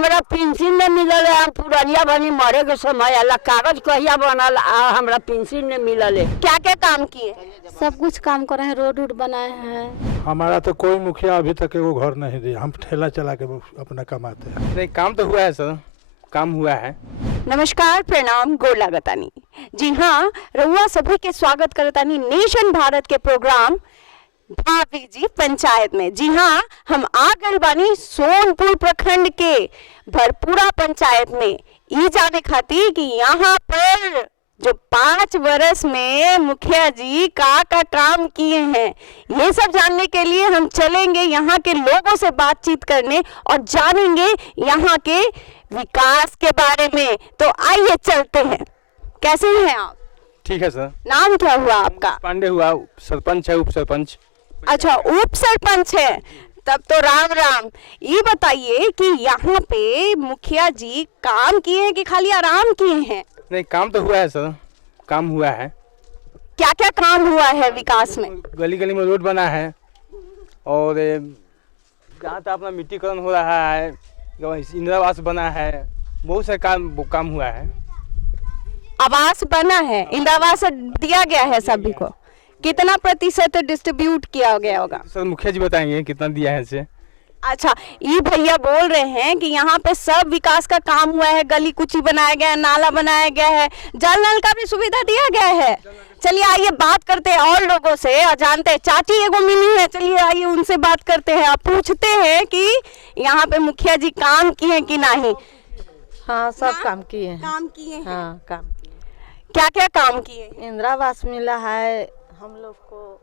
हमरा पेंशन नहीं मिलल है। हम पुरानिया बनी मरे के समय अल्लाह कागज कहिया बनल हमरा पेंशन नहीं मिलल है। क्या क्या काम किए? सब कुछ काम कर रहे हैं, रोड वोड बनाए हैं। हमारा तो कोई मुखिया अभी तक वो घर नहीं दिया। हम ठेला चला के अपना कमाते हैं। नहीं, काम तो हुआ है सर, काम हुआ है। नमस्कार, प्रणाम, गोर लागतानी। जी हाँ, रउआ सभी के स्वागत करतानी नेशन भारत के प्रोग्राम भाभी जी पंचायत में। जी हाँ, हम आ गए बानी सोनपुर प्रखंड के भरपूरा पंचायत में ये जाने खातिर कि यहाँ पर जो 5 वर्ष में मुखिया जी का काम किए हैं, ये सब जानने के लिए हम चलेंगे यहाँ के लोगों से बातचीत करने और जानेंगे यहाँ के विकास के बारे में। तो आइए चलते हैं। कैसे हैं आप? ठीक है सर। नाम क्या हुआ आपका? पांडे हुआ, सरपंच है, उप सरपंच। अच्छा, उप सरपंच है, तब तो राम राम। ये बताइए कि यहाँ पे मुखिया जी काम किए हैं कि खाली आराम किए हैं? नहीं, काम तो हुआ है सर, काम हुआ है। क्या क्या काम हुआ है विकास में? गली गली में रोड बना है और जहाँ तक अपना मिट्टीकरण हो रहा है, इंदिरा आवास बना है, बहुत से काम हुआ है। आवास बना है, इंदिरा आवास दिया गया है सभी को। कितना प्रतिशत डिस्ट्रीब्यूट किया गया होगा? सर मुखिया जी बताएंगे कितना दिया है इसे। अच्छा, ये भैया बोल रहे हैं कि यहाँ पे सब विकास का काम हुआ है, गली कुची बनाया गया है, नाला बनाया गया है, जल नल का भी सुविधा दिया गया है। चलिए आइए बात करते हैं और लोगों से और जानते हैं। चाची एगो मिली है, चलिए आइए उनसे बात करते हैं। आप पूछते हैं कि यहाँ पे मुखिया जी काम किए हैं कि नहीं। हाँ, सब काम किए हैं। काम किए हैं। हाँ, काम किए। क्या क्या काम किए? इंदिरा आवास मिला है हम लोग को,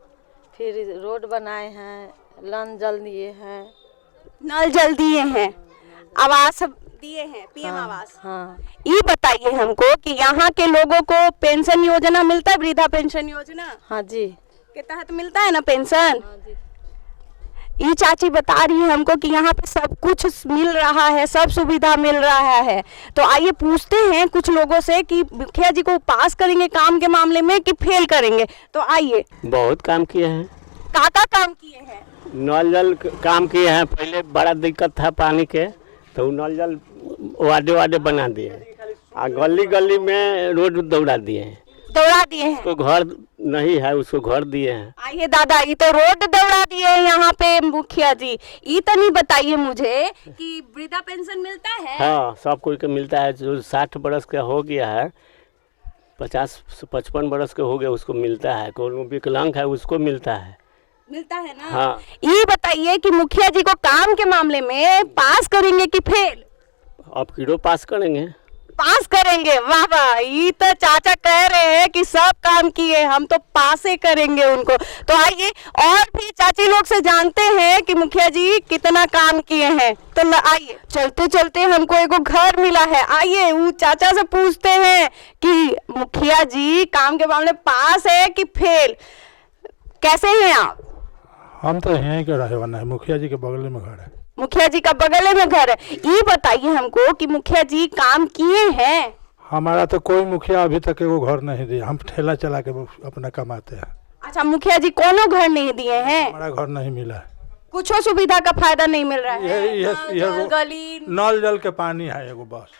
फिर रोड बनाए हैं, नल जल दिए हैं, नल जल दिए हैं, आवास दिए हैं, पीएम आवास। हाँ। ये बताइए हमको कि यहाँ के लोगों को पेंशन योजना मिलता है, वृद्धा पेंशन योजना हाँ जी के तहत मिलता है ना पेंशन? हाँ जी। ये चाची बता रही है हमको कि यहाँ पे सब कुछ मिल रहा है, सब सुविधा मिल रहा है। तो आइए पूछते हैं कुछ लोगों से कि मुखिया जी को पास करेंगे काम के मामले में कि फेल करेंगे। तो आइए। बहुत काम किए हैं। काका काम किए हैं? नल जल काम किए हैं। पहले बड़ा दिक्कत था पानी के, तो नल जल वाडे वाडे बना दिए और गली गली में रोड दौड़ा दिए हैं। दौड़ा दिए हैं। उसको घर नहीं है, उसको घर दिए हैं। आइए दादा, ये तो रोड दौड़ा दिए हैं यहाँ पे मुखिया जी। ये तो नहीं बताइए मुझे कि वृद्धा पेंशन मिलता है? हाँ, सब कोई को मिलता है। जो 60 बरस का हो गया है, 50-55 बरस के हो गया, उसको मिलता है। कोई विकलांग है उसको मिलता है। मिलता है ना? हाँ। ये बताइए कि मुखिया जी को काम के मामले में पास करेंगे कि फेल? अब किरो पास करेंगे। पास करेंगे। वाह वाह, ये तो चाचा कह रहे हैं कि सब काम किए, हम तो पास ही करेंगे उनको। तो आइए और भी चाची लोग से जानते हैं कि मुखिया जी कितना काम किए हैं। तो आइए, चलते चलते हमको एगो घर मिला है। आइए वो चाचा से पूछते हैं कि मुखिया जी काम के मामले पास है कि फेल। कैसे हैं आप? हम तो यहीं के रहे वाला है। मुखिया जी के बगल में घर है। मुखिया जी का बगल में घर है। ये बताइए हमको कि मुखिया जी काम किए हैं? हमारा तो कोई मुखिया अभी तक वो घर नहीं दिया। हम ठेला चला के अपना कमाते हैं। अच्छा, मुखिया जी कोनो घर नहीं दिए हैं? हमारा घर नहीं मिला है। कुछ सुविधा का फायदा नहीं मिल रहा है? ये गली नल जल के पानी है एगो बस।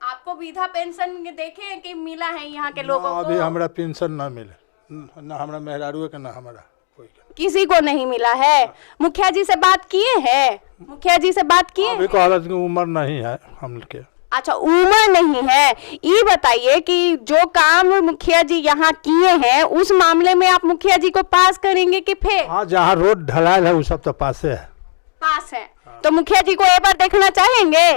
आपको वृद्धा पेंशन देखे हैं कि मिला है यहाँ के लोगों को? अभी हमारा पेंशन ना मिले, ना हमारा मेहरारू के, ना हमारा कोई के। किसी को नहीं मिला है। मुखिया जी से बात किए हैं? मुखिया जी से बात किए? अभी को हालत की उम्र नहीं है हम के। अच्छा, उम्र नहीं है। ये बताइए कि जो काम मुखिया जी यहाँ किए हैं उस मामले में आप मुखिया जी को पास करेंगे कि फेल? हाँ, जहाँ रोड ढलाल है वो सब तो पासे है। पास है। तो मुखिया जी को एक बार देखना चाहेंगे?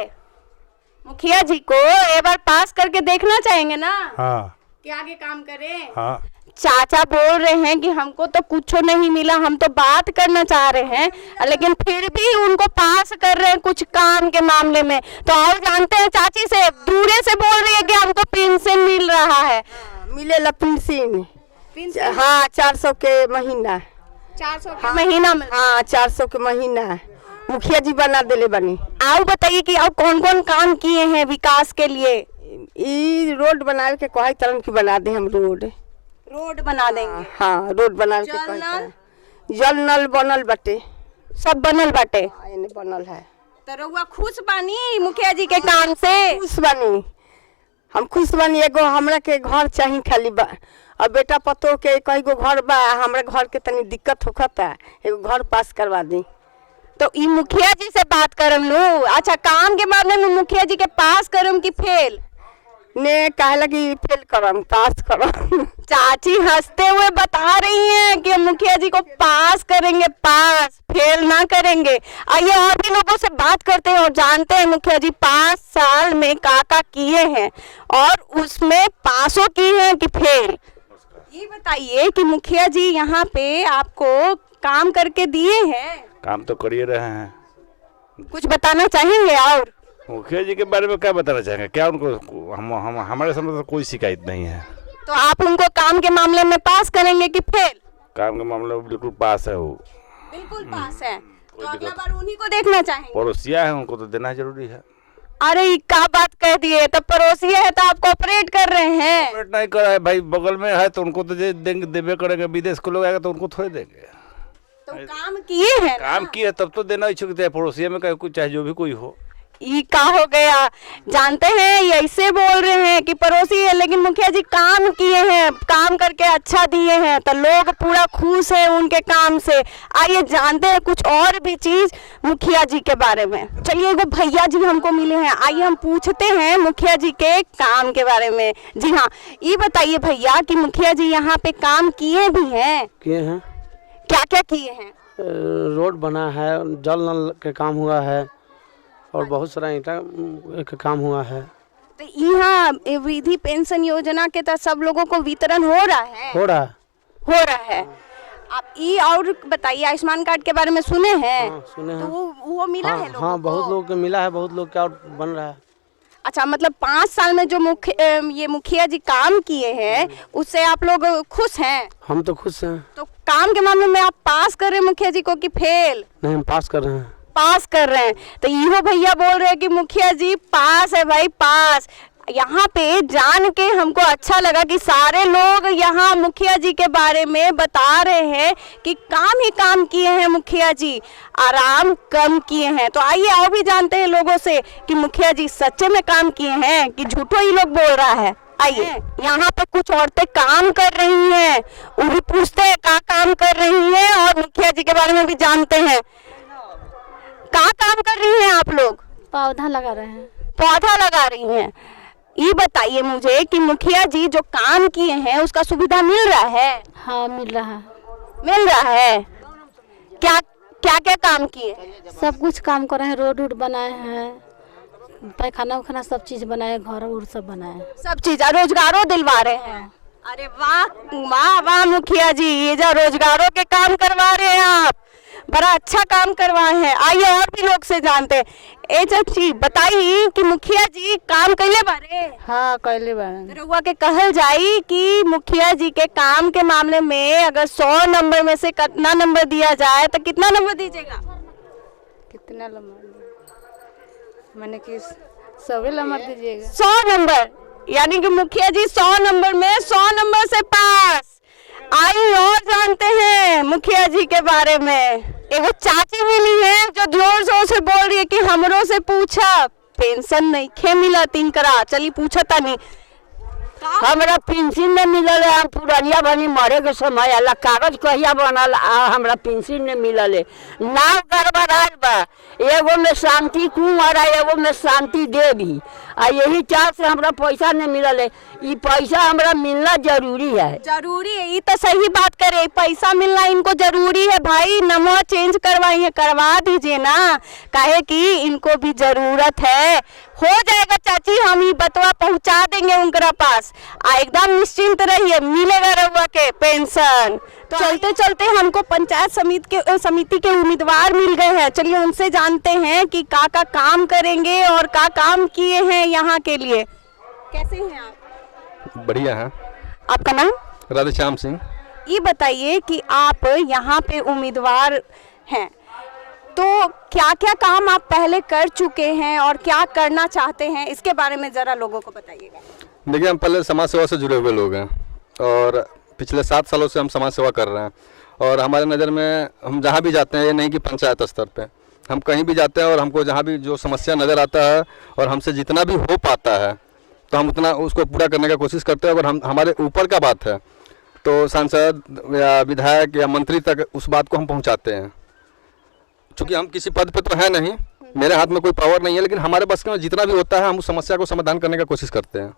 मुखिया जी को एक बार पास करके देखना चाहेंगे ना? हाँ। कि आगे काम करें? हाँ। चाचा बोल रहे हैं कि हमको तो कुछ नहीं मिला, हम तो बात करना चाह रहे हैं, लेकिन फिर भी उनको पास कर रहे हैं कुछ काम के मामले में। तो और जानते हैं चाची से, दूरे से बोल रही है कि हमको पेंशन मिल रहा है। मिलेला पेंशन? हाँ, 400 के महीना। 400 के महीना में? हाँ, 400 के महीना मुखिया जी बना देले बनी। आओ बताइए कि और कौन कौन काम किए हैं विकास के लिए? ई रोड बनावे के कहे तरन की बना दे हम रोड बना देंगे। हाँ, रोड बनावे के कहे। जल नल बनल बटे, सब बनल बाटे। एने बनल है। तो रउआ खुश बानी मुखिया जी के काम से? खुश बनी, हम खुश बनी। एगो हमरा के घर चाहिए खाली बा, अब बेटा पतो के कई गो घर बा, हमरा घर के तनी दिक्कत होखता, एगो घर पास करवा दी। तो ई मुखिया जी से बात करम नु। अच्छा, काम के मामले में मुखिया जी के पास करम कि फेल? ने कहला कि फेल करम, पास करम। चाची हंसते हुए बता रही हैं कि मुखिया जी को पास करेंगे, पास, फेल ना करेंगे। आइए और भी लोगों से बात करते हैं और जानते हैं मुखिया जी 5 साल में का किए हैं और उसमें पासों की हैं कि फेल। ये बताइए कि मुखिया जी यहाँ पे आपको काम करके दिए हैं? काम तो करिए रहे हैं। कुछ बताना चाहेंगे? और मुखिया जी के बारे में क्या बताना चाहेंगे? क्या उनको हमारे सामने तो कोई शिकायत नहीं है। तो आप उनको काम के मामले में पास करेंगे कि फेल? काम के मामले में बिल्कुल पास है वो। बिल्कुल पास है। तो अगला बार उन्हीं को देखना चाहेंगे? पड़ोसिया है, उनको तो देना जरूरी है। अरे ये क्या बात कह दिए, तो पड़ोसी है तो आप कोऑपरेट कर रहे हैं? ऑपरेट नहीं कर रहा है भाई, बगल में है तो उनको तो देंगे, देवे करेंगे। विदेश के लोग आएगा तो उनको थोड़े देंगे। तो काम किए हैं ना? काम किए तब तो देना इच्छुक है। पड़ोसिया में कुछ चाहे जो भी कोई हो। ये क्या हो गया? जानते हैं ये ऐसे बोल रहे हैं कि पड़ोसी है, लेकिन मुखिया जी काम किए हैं, काम करके अच्छा दिए हैं, तो लोग पूरा खुश है उनके काम से। आइए जानते हैं कुछ और भी चीज मुखिया जी के बारे में। चलिए, वो भैया जी हमको मिले हैं, आइए हम पूछते हैं मुखिया जी के काम के बारे में। जी हाँ, ये बताइए भैया कि मुखिया जी यहाँ पे काम किए भी हैं? किए हैं। क्या क्या किए हैं? रोड बना है, जल नल के काम हुआ है और बहुत सारा ईंटा का काम हुआ है। तो यहाँ वृद्धि पेंशन योजना के तहत सब लोगों को वितरण हो रहा है? हो रहा है। आप ये और बताइए, आयुष्मान कार्ड के बारे में सुने हैं? हाँ, सुने हैं। तो वो मिला है लोगों हाँ, को? बहुत लोग को मिला है, बहुत लोग का और बन रहा है। अच्छा, मतलब 5 साल में जो ये मुखिया जी काम किए हैं उससे आप लोग खुश हैं? हम तो खुश हैं। तो काम के मामले में आप पास कर रहे हैं मुखिया जी को कि फेल? नहीं, हम पास कर रहे हैं। पास कर रहे हैं। तो इहो भैया बोल रहे हैं कि मुखिया जी पास है भाई, पास। यहाँ पे जान के हमको अच्छा लगा कि सारे लोग यहाँ मुखिया जी के बारे में बता रहे हैं कि काम ही काम किए हैं मुखिया जी, आराम कम किए हैं। तो आइए और भी जानते हैं लोगों से कि मुखिया जी सच्चे में काम किए हैं कि झूठो ही लोग बोल रहा है। आइए, यहाँ पे कुछ औरतें काम कर रही हैं, वो भी पूछते हैं क्या काम कर रही हैं और मुखिया जी के बारे में भी जानते हैं। क्या काम कर रही हैं आप लोग? पौधा लगा रहे हैं। पौधा लगा रही हैं। ये बताइए मुझे कि मुखिया जी जो काम किए हैं उसका सुविधा मिल रहा है? हाँ, मिल रहा है। मिल रहा है। क्या क्या क्या काम किए? सब कुछ काम कर रहे हैं, रोड वोड बनाए हैं, पैखाना उखाना सब चीज बनाए, घर उर सब बनाए, सब चीज। रोजगारों दिलवा रहे हैं। अरे वाह वाह वाह मुखिया जी, ये जो रोजगारों के काम करवा रहे हैं आप, बड़ा अच्छा काम करवाए हैं। आइए और भी लोग से जानते हैं। ए चाची बताइए कि मुखिया जी काम कैले बारे? हाँ, कैले बारे। रउआ के कहल जाई कि मुखिया जी के काम के मामले में अगर 100 नंबर में से कितना नंबर दिया जाए तो कितना नंबर दीजिएगा? कितना नंबर? मैंने कि 100 नंबर दीजिएगा। 100 नंबर, यानी कि मुखिया जी 100 नंबर में 100 नंबर से पास। आइए और जानते हैं मुखिया जी के बारे में। एगो चाची मिली है जो जोर जोर से बोल रही है कि हमरो से पूछा पेंशन नहीं खे मिला तीन करा। चलिए पूछा तानी। हमरा पेंशन न मिलल है, हम पुरनिया बनी मरे के समय अल्लाह कागज कहिया बनल हमरा पेंशन न मिलल है। नाव गड़बड़ायल बा, एगो में शांति कुंवर है, एगो में शांति देवी, आ यही चार से हमरा पैसा न मिलल है। ये पैसा हमरा मिलना जरूरी है। जरूरी है, ये तो सही बात करे, पैसा मिलना इनको जरूरी है भाई। नंबर चेंज करवाइए, करवा दीजिए ना, काहे कि इनको भी जरूरत है। हो जाएगा चाची, हम ये बतवा पहुंचा देंगे उनके पास। एकदम निश्चिंत रहिए, मिलेगा रउआ के पेंशन। तो चलते चलते हमको पंचायत समिति के उम्मीदवार मिल गए हैं। चलिए उनसे जानते हैं कि का काम करेंगे और का काम किए हैं यहाँ के लिए। कैसे हैं आप? बढ़िया है। आपका नाम? राधेश्याम सिंह। ये बताइए कि आप यहाँ पे उम्मीदवार हैं, तो क्या क्या काम आप पहले कर चुके हैं और क्या करना चाहते हैं, इसके बारे में ज़रा लोगों को बताइएगा। देखिए, हम पहले समाज सेवा से जुड़े हुए लोग हैं और पिछले 7 सालों से हम समाज सेवा कर रहे हैं। और हमारे नज़र में हम जहाँ भी जाते हैं, ये नहीं कि पंचायत स्तर पे, हम कहीं भी जाते हैं और हमको जहाँ भी जो समस्या नज़र आता है और हमसे जितना भी हो पाता है तो हम उतना उसको पूरा करने का कोशिश करते हैं। अगर हम हमारे ऊपर का बात है तो सांसद या विधायक या मंत्री तक उस बात को हम पहुंचाते हैं। चूँकि हम किसी पद पे तो है नहीं, मेरे हाथ में कोई पावर नहीं है, लेकिन हमारे बस में जितना भी होता है हम उस समस्या को समाधान करने का कोशिश करते हैं।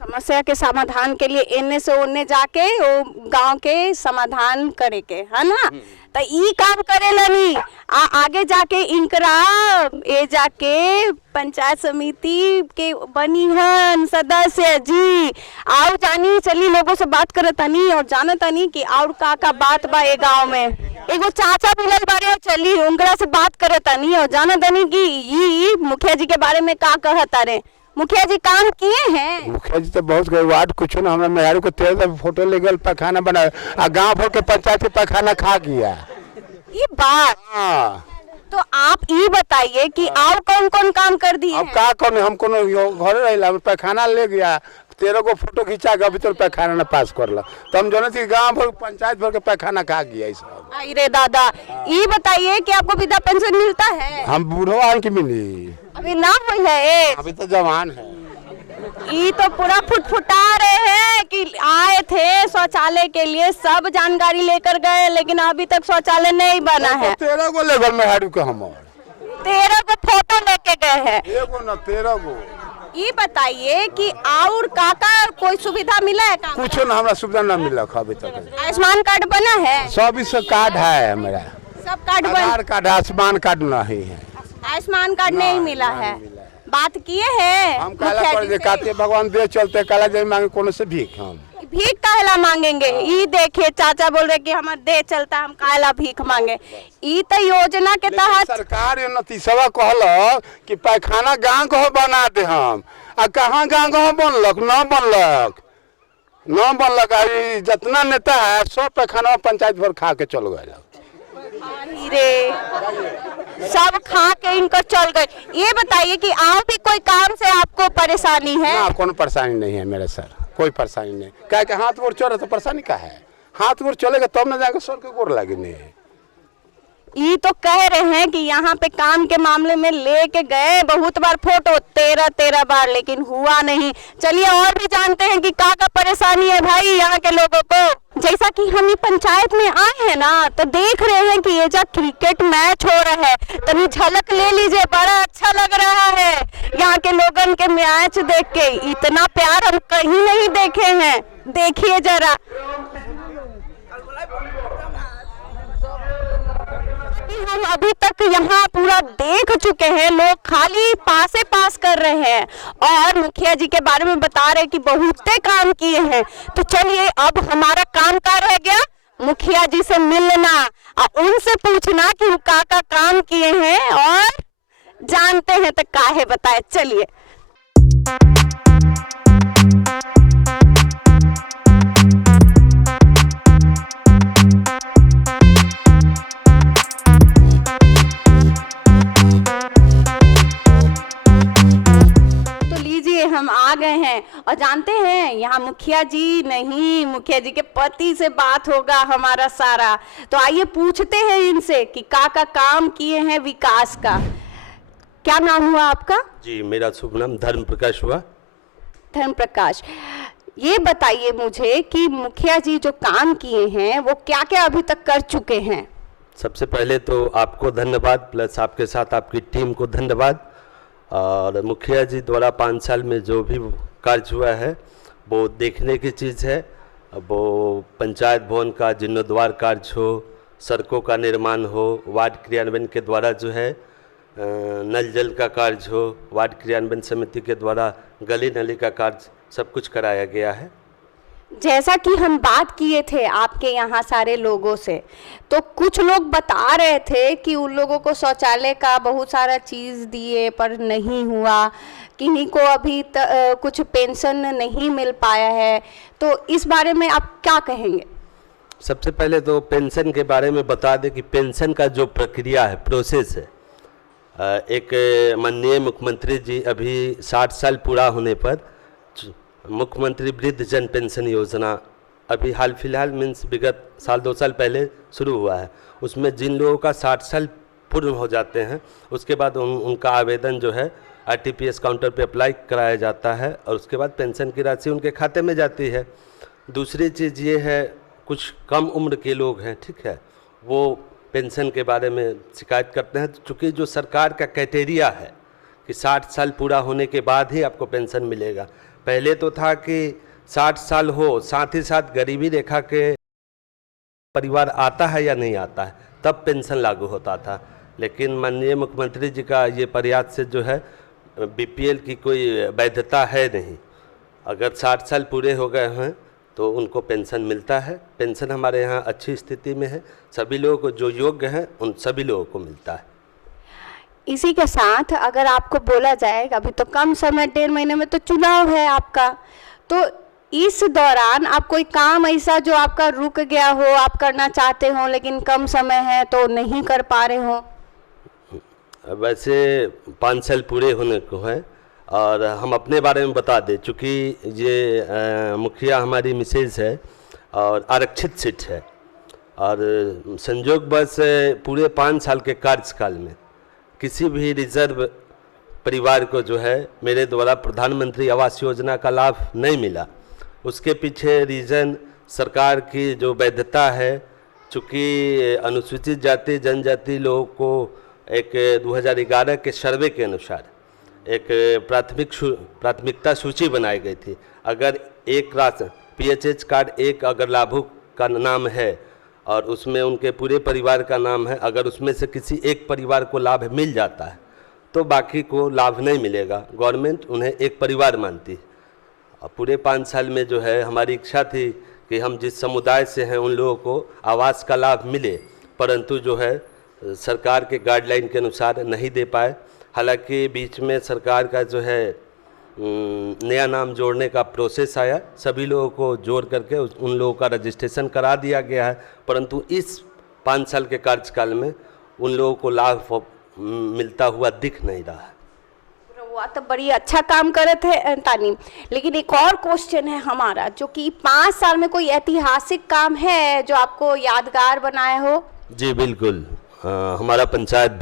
समस्या के समाधान के लिए इन्ने से उन्ने जाके वो गांव के समाधान करे के है ना, तो ई काम करेला नहीं आगे जाके इनकरा ए जाके पंचायत समिति के बनी हन सदस्य जी। आओ जानी चली लोगों से बात करतानी और जानतानी कि और का बात बा ए गांव में। एगो चाचा मिलल बारे चली उनकरा से बात करतानी और जानतानी कि ई मुखिया जी के बारे में का कहता रे। मुखिया जी काम किए हैं? मुखिया जी तो बहुत गए वार्ड कुछ ना, हमारे मेहरारू को 13 फोटो ले गए पैखाना बनाए आ गाँव भर के पंचायत के पैखाना खा गया। ये बात तो आप ये बताइए कि और कौन कौन काम कर दिए? अब का कौन हम कोनो घर रहिला पैखाना ले गया 13 को फोटो खींचा के अभी तो पैखाना न पास करला, तो हम जाने थी गाँव भर पंचायत भर के पैखाना खा गया। अरे दादा ये बताइए कि आपको वृद्धा पेंशन मिलता है? हम बूढ़ो आन की मिली अभी ना हुई है, अभी तो जवान है। ये तो पूरा फुटफुटा रहे हैं कि आए थे शौचालय के लिए, सब जानकारी लेकर गए लेकिन अभी तक शौचालय नहीं बना है। 13 को ले गए मेहरारू के हम 13 को फोटो लेके गए हैं, एगो ना 13 को। ये बताइए कि और काका कोई सुविधा मिला है? कुछ ना हमरा सुविधा ना मिला अभी तक। आयुष्मान कार्ड बना है? सब इसका कार्ड है मेरा, सब कार्ड आधार कार्ड आयुष्मान कार्ड नहीं है। आयुष्मान कार्ड नहीं मिला है। बात किए हैं हम काला कर दे काते भगवान दे चलते काला जाई मांगे कोनो से भीख। हम भीख काहेला मांगेंगे? ये देखिए चाचा बोल रहे कि हमारे दे चलता हम काहेला भीख मांगे। ये तो योजना के तहत सरकार नतीसवा कहल कि पैखाना गांव को बना दे हम आ कहाँ गांव को बनलक न बनलक जितना नेता है सब पैखाना पंचायत भर खा के चल गए रे, सब खा के इनको चल गए। ये बताइए कि और भी कोई काम से आपको परेशानी है? ना कोनो परेशानी नहीं है मेरे सर, कोई परेशानी नहीं। क्या कि हाथ गोड़ चल रहा तो परेशानी क्या है, हाथ गोड़ चलेगा तब ना जाके सर के गोड़ लगे नहीं। ये तो कह रहे हैं कि यहाँ पे काम के मामले में लेके गए बहुत बार फोटो 13 बार लेकिन हुआ नहीं। चलिए और भी जानते हैं कि क्या परेशानी है भाई यहाँ के लोगों को। जैसा कि हम ये पंचायत में आए हैं ना तो देख रहे हैं कि ये जो क्रिकेट मैच हो रहा है, तभी झलक ले लीजिए, बड़ा अच्छा लग रहा है यहाँ के लोगों के मैच देख के। इतना प्यार हम कहीं नहीं देखे हैं, देखिए जरा। हम अभी तक यहाँ पूरा देख चुके हैं, लोग खाली पास कर रहे हैं और मुखिया जी के बारे में बता रहे कि बहुते काम किए हैं। तो चलिए अब हमारा काम क्या रह गया, मुखिया जी से मिलना और उनसे पूछना कि वो का काम किए हैं और जानते हैं तो काहे बताए। चलिए हम आ गए हैं और जानते हैं यहाँ मुखिया जी नहीं, मुखिया जी के पति से बात होगा हमारा सारा। तो आइए पूछते हैं इनसे कि का काम किए हैं विकास का। क्या नाम हुआ आपका? जी मेरा शुभ नाम धर्म प्रकाश हुआ। धर्म प्रकाश, ये बताइए मुझे कि मुखिया जी जो काम किए हैं वो क्या क्या अभी तक कर चुके हैं? सबसे पहले तो आपको धन्यवाद, प्लस आपके साथ आपकी टीम को धन्यवाद। और मुखिया जी द्वारा 5 साल में जो भी कार्य हुआ है वो देखने की चीज़ है। वो पंचायत भवन का जीर्णोद्धार कार्य हो, सड़कों का निर्माण हो, वार्ड क्रियान्वयन के द्वारा जो है नल जल का कार्य हो, वार्ड क्रियान्वयन समिति के द्वारा गली नली का कार्य, सब कुछ कराया गया है। जैसा कि हम बात किए थे आपके यहाँ सारे लोगों से, तो कुछ लोग बता रहे थे कि उन लोगों को शौचालय का बहुत सारा चीज़ दिए पर नहीं हुआ, किन्हीं को अभी कुछ पेंशन नहीं मिल पाया है। तो इस बारे में आप क्या कहेंगे? सबसे पहले तो पेंशन के बारे में बता दें कि पेंशन का जो प्रक्रिया है, प्रोसेस है, एक माननीय मुख्यमंत्री जी अभी 60 साल पूरा होने पर मुख्यमंत्री वृद्ध जन पेंशन योजना अभी हाल फिलहाल मीन्स विगत साल 2 साल पहले शुरू हुआ है। उसमें जिन लोगों का 60 साल पूर्ण हो जाते हैं उसके बाद उनका आवेदन जो है RTPS काउंटर पे अप्लाई कराया जाता है और उसके बाद पेंशन की राशि उनके खाते में जाती है। दूसरी चीज़ ये है, कुछ कम उम्र के लोग हैं, ठीक है, वो पेंशन के बारे में शिकायत करते हैं। चूँकि जो सरकार का क्राइटेरिया है कि 60 साल पूरा होने के बाद ही आपको पेंशन मिलेगा, पहले तो था कि 60 साल हो, साथ ही साथ गरीबी रेखा के परिवार आता है या नहीं आता है तब पेंशन लागू होता था। लेकिन माननीय मुख्यमंत्री जी का ये प्रयास से जो है BPL की कोई वैधता है नहीं। अगर 60 साल पूरे हो गए हैं तो उनको पेंशन मिलता है। पेंशन हमारे यहाँ अच्छी स्थिति में है, सभी लोगों को जो योग्य हैं उन सभी लोगों को मिलता है। इसी के साथ अगर आपको बोला जाए, अभी तो कम समय 1.5 महीने में तो चुनाव है आपका, तो इस दौरान आप कोई काम ऐसा जो आपका रुक गया हो, आप करना चाहते हो लेकिन कम समय है तो नहीं कर पा रहे हो? वैसे 5 साल पूरे होने को है और हम अपने बारे में बता दें, चूँकि ये मुखिया हमारी मिसेज है और आरक्षित सीट है और संयोग बस पूरे 5 साल के कार्यकाल में किसी भी रिजर्व परिवार को जो है मेरे द्वारा प्रधानमंत्री आवास योजना का लाभ नहीं मिला। उसके पीछे रीज़न सरकार की जो वैधता है, चूँकि अनुसूचित जाति जनजाति लोगों को एक 2011 के सर्वे के अनुसार एक प्राथमिकता सूची बनाई गई थी। अगर एक राशन PHH कार्ड एक अगर लाभुक का नाम है और उसमें उनके पूरे परिवार का नाम है, अगर उसमें से किसी एक परिवार को लाभ मिल जाता है तो बाकी को लाभ नहीं मिलेगा। गवर्नमेंट उन्हें एक परिवार मानती है। और पूरे 5 साल में जो है हमारी इच्छा थी कि हम जिस समुदाय से हैं उन लोगों को आवास का लाभ मिले, परंतु जो है सरकार के गाइडलाइन के अनुसार नहीं दे पाए। हालांकि बीच में सरकार का जो है नया नाम जोड़ने का प्रोसेस आया, सभी लोगों को जोड़ करके उन लोगों का रजिस्ट्रेशन करा दिया गया है, परंतु इस 5 साल के कार्यकाल में उन लोगों को लाभ मिलता हुआ दिख नहीं रहा है। वो तो बड़ी अच्छा काम करे थे तानी, लेकिन एक और क्वेश्चन है हमारा, जो कि 5 साल में कोई ऐतिहासिक काम है जो आपको यादगार बनाए हो? जी बिल्कुल, हमारा पंचायत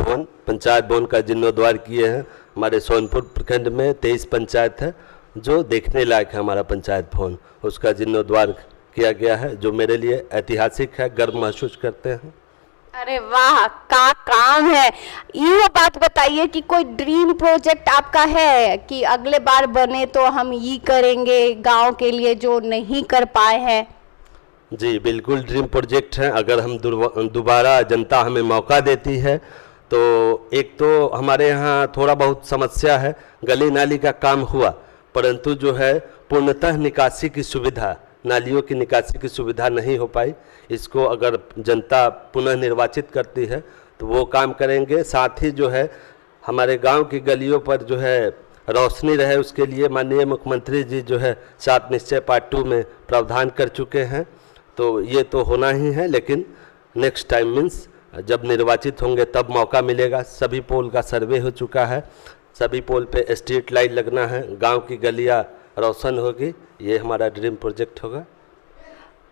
भवन का जीर्णोद्वार किए हैं। हमारे सोनपुर प्रखंड में 23 पंचायत है जो देखने लायक है। हमारा पंचायत भवन उसका जीर्णोद्वार किया गया है, जो मेरे लिए ऐतिहासिक है, गर्व महसूस करते हैं। अरे वाह, का काम है। ये बात बताइए कि कोई ड्रीम प्रोजेक्ट आपका है कि अगले बार बने तो हम ये करेंगे गांव के लिए जो नहीं कर पाए हैं? जी बिल्कुल, ड्रीम प्रोजेक्ट है। अगर हम दोबारा जनता हमें मौका देती है तो एक तो हमारे यहाँ थोड़ा बहुत समस्या है, गली नाली का काम हुआ, परंतु जो है पूर्णतः निकासी की सुविधा, नालियों की निकासी की सुविधा नहीं हो पाई। इसको अगर जनता पुनः निर्वाचित करती है तो वो काम करेंगे। साथ ही जो है हमारे गांव की गलियों पर जो है रोशनी रहे, उसके लिए माननीय मुख्यमंत्री जी जो है 7 निश्चय पार्ट 2 में प्रावधान कर चुके हैं। तो ये तो होना ही है, लेकिन नेक्स्ट टाइम मीन्स जब निर्वाचित होंगे तब मौका मिलेगा। सभी पोल का सर्वे हो चुका है, सभी पोल पे स्ट्रीट लाइट लगना है, गांव की गलियां रोशन होगी। ये हमारा ड्रीम प्रोजेक्ट होगा।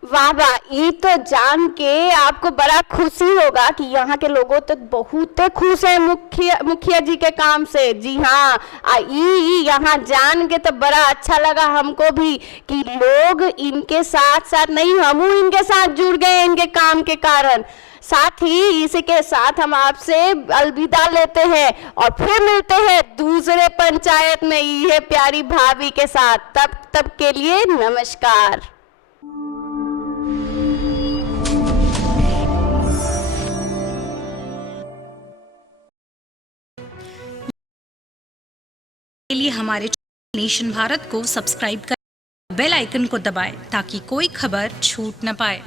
वाह वाह, ये तो जान के आपको बड़ा खुशी होगा कि यहाँ के लोगों तो बहुत खुश है मुखिया जी के काम से। जी हाँ, ये यहाँ जान के तो बड़ा अच्छा लगा हमको भी कि लोग इनके साथ साथ नहीं, हम इनके साथ जुड़ गए इनके काम के कारण। साथ ही इसी के साथ हम आपसे अलविदा लेते हैं और फिर मिलते हैं दूसरे पंचायत में ये प्यारी भाभी के साथ। तब के लिए नमस्कार। के लिए हमारे नेशन भारत को सब्सक्राइब कर बेल आइकन को दबाएं ताकि कोई खबर छूट न पाए।